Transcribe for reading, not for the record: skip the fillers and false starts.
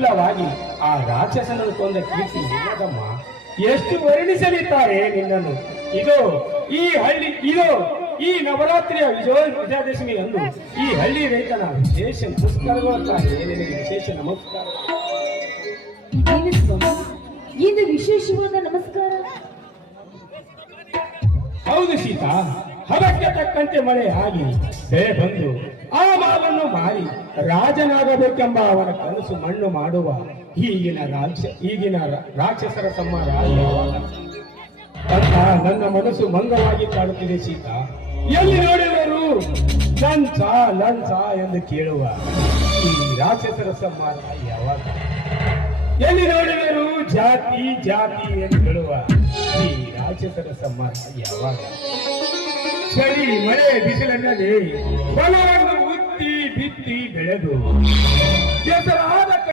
ಮೂಲವಾಗಿ ಆ ರಾಕ್ಷಸನನ್ನು ಕೊಂದ ಕೀರ್ತಿ ನಿನ್ನದಮ್ಮ. ಎಷ್ಟು ವರ್ಣಿಸಲಿದ್ದಾರೆ ನಿನ್ನನ್ನು. ಇದು ಈ ಹಳ್ಳಿ, ಇದು ಈ ನವರಾತ್ರಿಯ ವಿಜಯದಶಮಿ ಅಂದು ಈ ಹಳ್ಳಿ ರೈತನ ವಿಶೇಷ ನಮಸ್ಕಾರಗಳು. ನಿನಗೆ ವಿಶೇಷ ನಮಸ್ಕಾರ. ಇದು ವಿಶೇಷವಾದ ನಮಸ್ಕಾರ. ಹೌದು ಸೀತಾ, ಹದಕ್ಕೆ ತಕ್ಕಂತೆ ಮಳೆ ಆಗಿ ಬೆಳೆ ಬಂದು ಆ ಮಾವನ್ನು ಮಾರಿ ರಾಜನಾಗಬೇಕೆಂಬ ಅವನ ಕನಸು ಮಣ್ಣು ಮಾಡುವ ಈಗಿನ ರಾಕ್ಷಸರ ಸಂಹಾರ ಯಾವಾಗ ಅಂತ ನನ್ನ ಮನಸ್ಸು ಮಂಗವಾಗಿ ಕಾಡುತ್ತಿದೆ ಸೀತಾ. ಎಲ್ಲಿ ನೋಡಿದರು ಲಂಚ ಲಂಚ ಎಂದು ಕೇಳುವ ಈ ರಾಕ್ಷಸರ ಸಂಹಾರ ಯಾವಾಗ? ಎಲ್ಲಿ ನೋಡಿದರು ಜಾತಿ ಜಾತಿ ಎಂದು ಹೇಳುವ ಈ ರಾಕ್ಷಸರ ಸಂಹಾರ ಯಾವಾಗ? ಚಳಿ ಮಳೆ ಬಿಸಿಲನ್ನದೇ ಬಲವನ್ನು ಉತ್ತಿ ಬಿತ್ತಿ ಬೆಳೆದು ಕೆಸರ